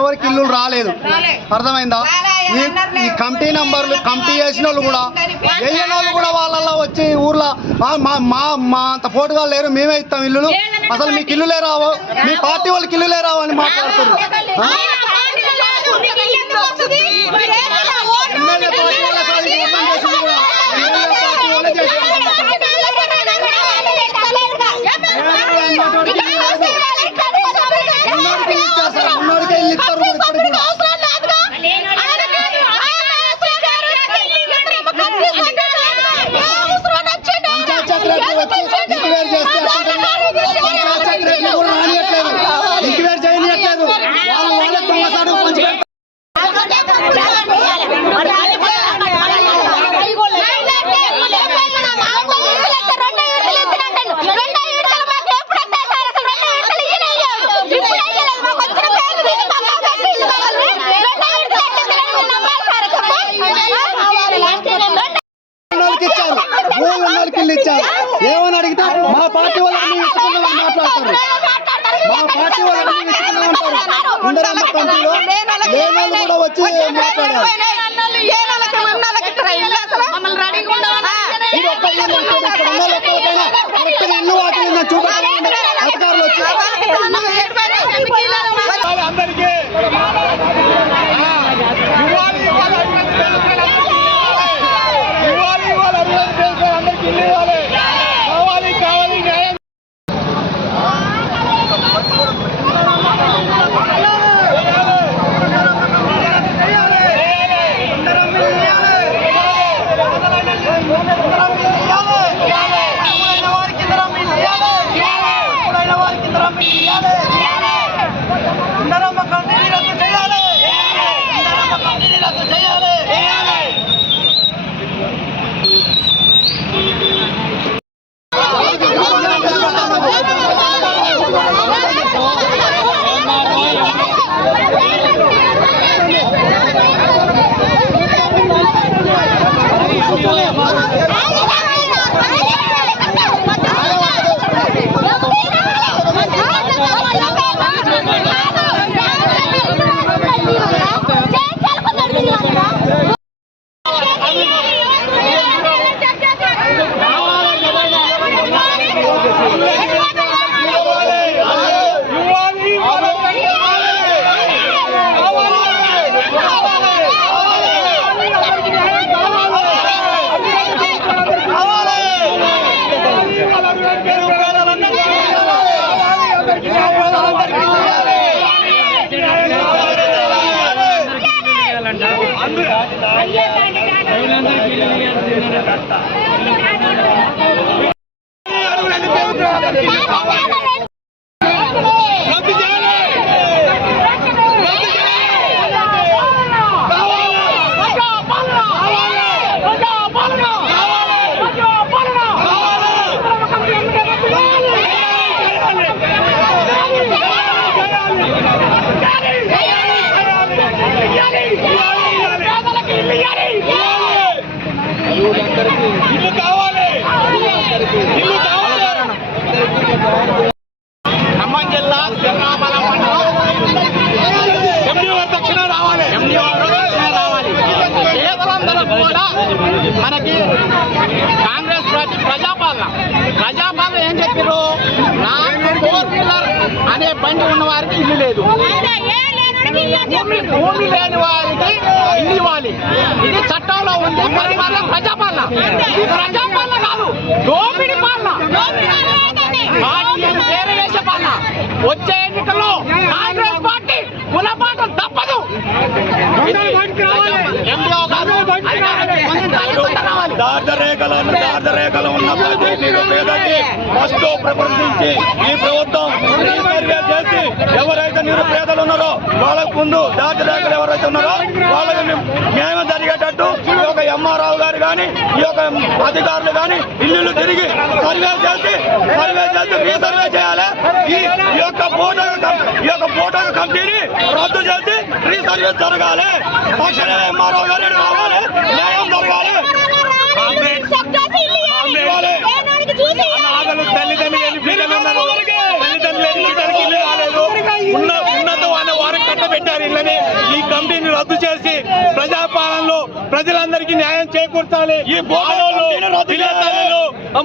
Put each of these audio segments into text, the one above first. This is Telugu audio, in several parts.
ఎవరికి ఇల్లు రాలేదు. అర్థమైందా? ఈ కమిటీ నంబర్లు కమిటీ చేసిన వాళ్ళు కూడా వేయని వాళ్ళు కూడా వాళ్ళల్లో వచ్చి ఊర్లో మా మా మా అంత పోటుగా లేరు మేమే ఇస్తాం ఇల్లులు. అసలు మీకు ఇల్లు రావు? మీ పార్టీ వాళ్ళకి ఇల్లులే రావు అని మాట్లాడుతున్నారు. సర్కిల్ ఇచ్చారు. ఏమని అడిగితే మా పార్టీ వాళ్ళు మాట్లాడతారు. మా పార్టీ వాళ్ళు కూడా వచ్చి మాట్లాడారు. అధికారులు వచ్చి అడుగులండి మనకి కాంగ్రెస్ పార్టీ ప్రజాపాలన. ప్రజాపాలన ఏం చెప్పారు నాకు ఫోర్ వీలర్ అనే బండి ఉన్న వారికి ఇల్లు లేదు భూమి లేని వారికి దార్ధరేఖలను దార్ధరేఖలు ఉన్న ప్రతి నిరుపేదకి ఫస్ట్ ప్రపంచించి ఈ ప్రభుత్వం సర్వే చేసి ఎవరైతే నిరుపేదలు ఉన్నారో వాళ్ళకు ముందు దార్ధరేఖలు ఎవరైతే ఉన్నారో వాళ్ళకి న్యాయం జరిగేటట్టు ఈ యొక్క ఎంఆర్రావు గారు కానీ ఈ యొక్క అధికారులు కానీ ఇల్లు తిరిగి సర్వే చేసి సర్వే చేసి రీసర్వే చేయాలి. ఈ యొక్క పోటక ఈ యొక్క పోటక కమిటీని రద్దు చేసి రీసర్వే జరగాలి. తక్షణమే ఎంఆర్రావు గారిని రావాలి. న్యాయం జరగాలి. తల్లిదండ్రులు తల్లిదండ్రులు ఉన్నత వాళ్ళ కట్టబెట్టారు ఇళ్ళని. ఈ కమిటీని రద్దు చేసి ప్రజాపాలనలో ప్రజలందరికీ న్యాయం చేకూర్చాలి. ఈ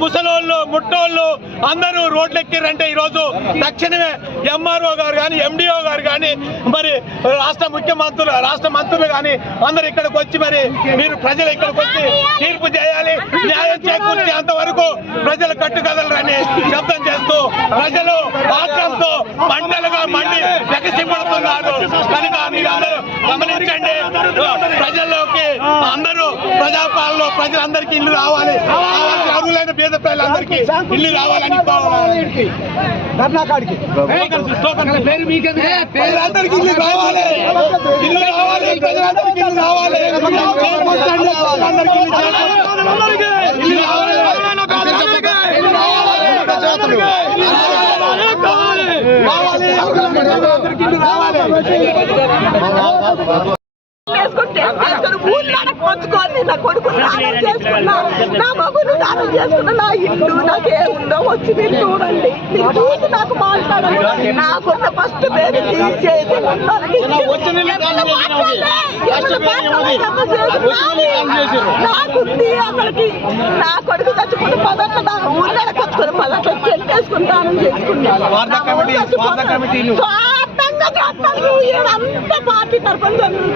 ముసలోళ్ళు ముట్టోళ్ళు అందరూ రోడ్లెక్కిరంటే ఈరోజు తక్షణమే ఎంఆర్ఓ గారు కానీ ఎండిఓ గారు కానీ మరి రాష్ట్ర ముఖ్యమంత్రులు రాష్ట్ర మంత్రులు కానీ అందరు ఇక్కడికి వచ్చి మరి మీరు ప్రజలు ఇక్కడికి వచ్చి తీర్పు చేయాలి న్యాయం చేకూర్చేంత వరకు ప్రజలు కట్టుకదలరని శబ్దం చేస్తూ ప్రజలు ఆత్రంతో మంటలుగా మండి ఎగసిపడుతున్నారు కనుక మీరు అందరూ గమనించండి. ప్రజల్లోకి అందరూ ప్రజాపాలనలో ప్రజలందరికీ ఇల్లు రావాలి. కావాల్సిన అర్హులైన పేద ప్రజలందరికీ ఇల్లు రావాలని ప్రజలందరికీ ఇల్లు కావాలి ఇల్లు కావాలి ప్రజలందరికీ ఇల్లు చేకూర్చండి. అందరికీ. ఇల్లు చేకూర్చండి. ఇల్లు కావాలి ఇల్లు కావాలి ఇల్లు కావాలి కావాలి చేసుకుని ఊళ్ళో పంచుకొని నా కొడుకు దానం చేసుకున్నా నా మగును దానం చేసుకున్నా నా ఇల్లు నాకేముందో వచ్చి మీరు చూడండి. మీరు చూసి నాకు మాట్లాడండి. నాకున్న ఫస్ట్ పేరు తీసేసి. నాకుంది అసలుకి నా కొడుకు చచ్చిపోతే పదట్ల దానం ఊళ్ళో కొట్టుకుని పదట్ల చెట్టేసుకుని దానం చేసుకున్నాను. స్వార్థ చేస్తాను ఈయనంతా పార్టీ తరఫున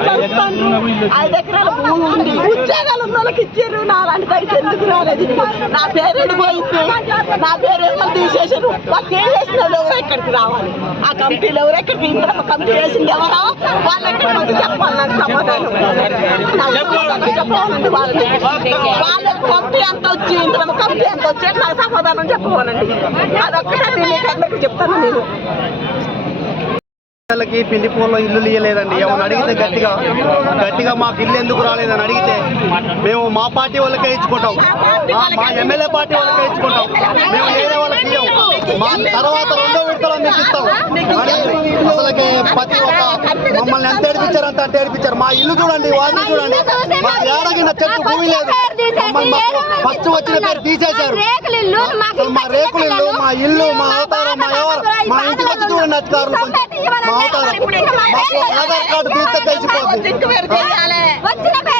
చేస్తాను ఐదు ఎకరాల భూమి ఉంది ఉద్యోగాలు ఉన్న వాళ్ళకి ఇచ్చారు నా అలాంటి పైకి ఎందుకు రాలేదు నా పేరు పోయింది నా పేరు ఏమో తీసేసారు వాళ్ళు ఏం చేసిన వాళ్ళు ఎవరో ఇక్కడికి రావాలి ఆ కమిటీలు ఎవరు ఎక్కడికి ఇంద్రమ్మ కమిటీ వేసింది ఎవరో వాళ్ళు ఎక్కడికి వచ్చి చెప్పాలి నాకు సమాధానం నాకు వాళ్ళని వాళ్ళ కమిటీ ఎంత వచ్చి ఇంద్రమ్మ కమిటీ ఎంత వచ్చి నాకు సమాధానం చెప్పవాలండి అదొక్కటే నేను అందరికీ చెప్తాను నేను పిల్లలకి పిండి పూల్లో ఇల్లు ఇయ్యలేదండి ఏమన్నా అడిగితే గట్టిగా గట్టిగా మాకు ఇల్లు ఎందుకు రాలేదని అడిగితే మేము మా పార్టీ వాళ్ళకే ఇచ్చుకుంటాం. మా- ఎమ్మెల్యే పార్టీ వాళ్ళకే ఇచ్చుకుంటాం. మేము వేరే వాళ్ళకి ఇయ్యం. మా తర్వాత రెండో విడతలో మీకు ఇస్తాం. అసలుకి ప్రతి ఒక్క మమ్మల్ని ఎంత ఏడిపించారు అంత అంటే ఏడిపించారు. మా ఇల్లు చూడండి వాళ్ళని చూడండి. మా ఏడగిన చెట్టు భూమి లేదు. మమ్మల్ని ఫస్ట్ వచ్చిన పేరు తీసేశారు. మా రేకులు ఇల్లు మా ఇల్లు మా అవతారం మా ఎవరు? మా ఇంటికి వచ్చి చూడండి అధికారులు మా అవతారం. మాకు ఆధార్ కార్డు తీస్తే తెలిసిపోద్ది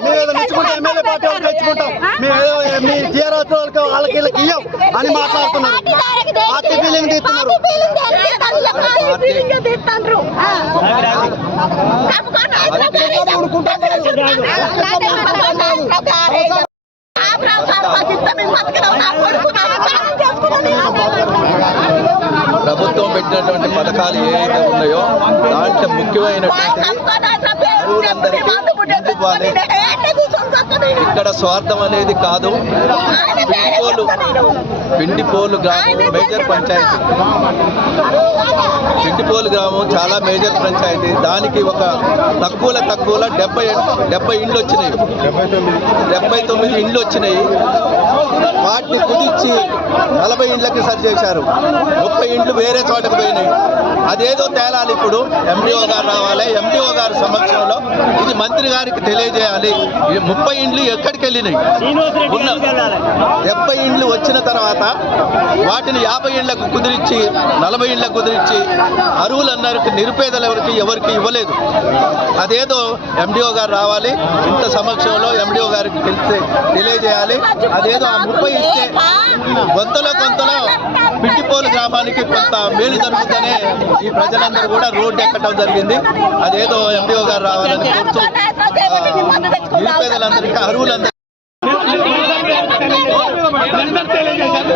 మేము ఏదో తెచ్చుకుంటాం ఎమ్మెల్యే పార్టీ వాళ్ళకి తెచ్చుకుంటాం. మేము ఏదో మీ టీఆర్ఎస్ వాళ్ళకి వాళ్ళకి వీళ్ళకి ఇయ్యం అని మాట్లాడుతున్నారు. పార్టీ ఫీలింగ్ తీస్తున్నారు ప్రభుత్వం పెట్టినటువంటి పథకాలు ఏవైతే ఉన్నాయో దాంట్లో ముఖ్యమైనటువంటి ఇక్కడ స్వార్థం అనేది కాదు. పిండిపోలు పిండిపోలు గ్రామం మేజర్ పంచాయతీ. పిండిపోలు గ్రామం చాలా మేజర్ పంచాయతీ. దానికి ఒక తక్కువలో తక్కువలో డెబ్బై డెబ్బై ఇండ్లు వచ్చినాయి. డెబ్బై తొమ్మిది. ఇండ్లు వచ్చినాయి. వాటిని కుదిర్చి నలభై ఇండ్లకి సరి చేశారు. ముప్పై ఇండ్లు వేరే చోటకు పోయినాయి. అదేదో తేలాలి ఇప్పుడు. ఎండిఓ గారు రావాలి. ఎండిఓ గారి సమక్షంలో ఇది మంత్రి గారికి తెలియజేయాలి. ఈ ముప్పై ఇండ్లు ఎక్కడికి వెళ్ళినాయి? ఉన్న డెబ్బై ఇండ్లు వచ్చిన తర్వాత వాటిని యాభై ఇండ్లకు కుదిరించి నలభై ఇండ్లకు కుదిరించి అరువులన్నరికి నిరుపేదలు ఎవరికి ఎవరికి ఇవ్వలేదు. అదేదో ఎండిఓ గారు రావాలి ఇంత సమక్షంలో ఎండిఓ గారికి తెలిసి తెలియజేయాలి. అదేదో ఆ ముప్పై ఇస్తే కొంతలో కొంతలో పిండిపోలు గ్రామానికి కొంత మేలు జరుగుతుందనే ఈ ప్రజలందరూ కూడా రోడ్డు ఎక్కడం జరిగింది. అదేదో ఎండిఓ గారు రావాలని నిరుపేదలందరికీ అర్హులందరికీ తెలియజేశారు